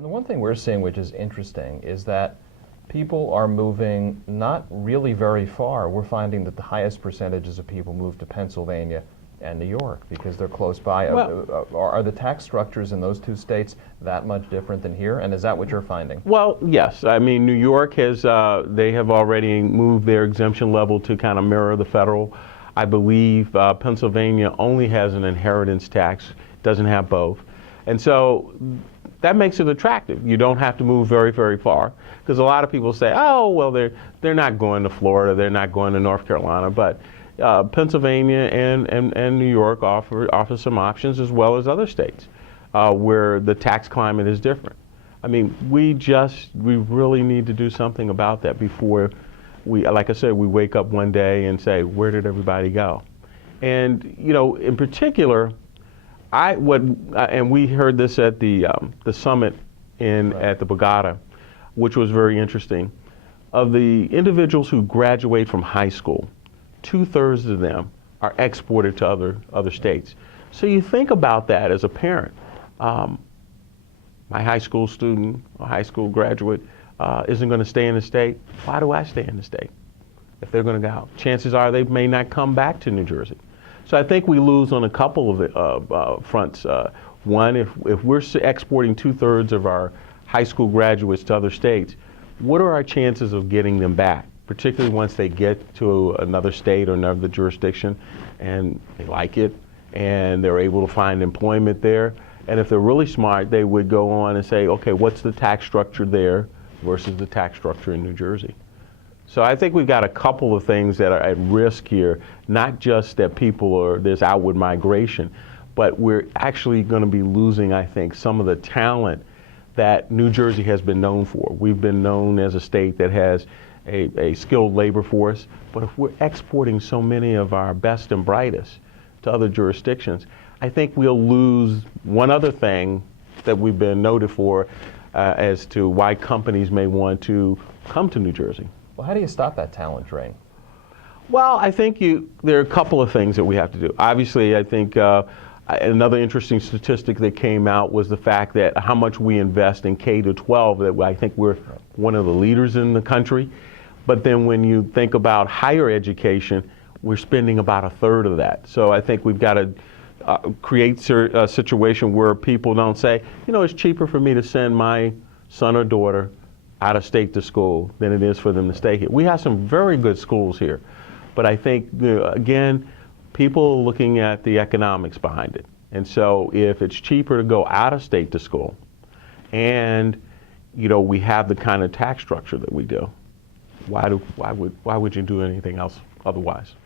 And the one thing we're seeing, which is interesting, is that people are moving not really very far. We're finding that the highest percentages of people move to Pennsylvania and New York because they're close by. Well, Are the tax structures in those two states that much different than here? And is that what you're finding? well, yes. I mean, New York has, they have already moved their exemption level to kind of mirror the federal. I believe Pennsylvania only has an inheritance tax, doesn't have both. And so that makes it attractive. You don't have to move very, very far, because a lot of people say, oh, well, they're not going to Florida, they're not going to North Carolina, but Pennsylvania and New York offer some options, as well as other states where the tax climate is different. I mean, we really need to do something about that before we, like I said, we wake up one day and say, where did everybody go? And, you know, in particular, and we heard this at the summit at the Borgata, which was very interesting. Of the individuals who graduate from high school, 2/3 of them are exported to other states. So you think about that as a parent. My high school student or high school graduate isn't going to stay in the state. Why do I stay in the state if they're going to go out? Chances are they may not come back to New Jersey. So I think we lose on a couple of fronts. One, if we're exporting 2/3 of our high school graduates to other states, what are our chances of getting them back, particularly once they get to another state or another jurisdiction and they like it and they're able to find employment there? And if they're really smart, they would go on and say, okay, what's the tax structure there versus the tax structure in New Jersey? So I think we've got a couple of things that are at risk here, not just that there's outward migration, but we're actually going to be losing, I think, some of the talent that New Jersey has been known for. We've been known as a state that has a skilled labor force, but if we're exporting so many of our best and brightest to other jurisdictions, I think we'll lose one other thing that we've been noted for as to why companies may want to come to New Jersey. Well, how do you stop that talent drain? Well, I think there are a couple of things that we have to do. Obviously, I think another interesting statistic that came out was the fact that how much we invest in K-12, that I think we're one of the leaders in the country. But then when you think about higher education, we're spending about 1/3 of that. So I think we've got to create a situation where people don't say, you know, it's cheaper for me to send my son or daughter out of state to school than it is for them to stay here. We have some very good schools here, but I think, again, people are looking at the economics behind it. And so if it's cheaper to go out of state to school and, you know, we have the kind of tax structure that we do, why would you do anything else otherwise?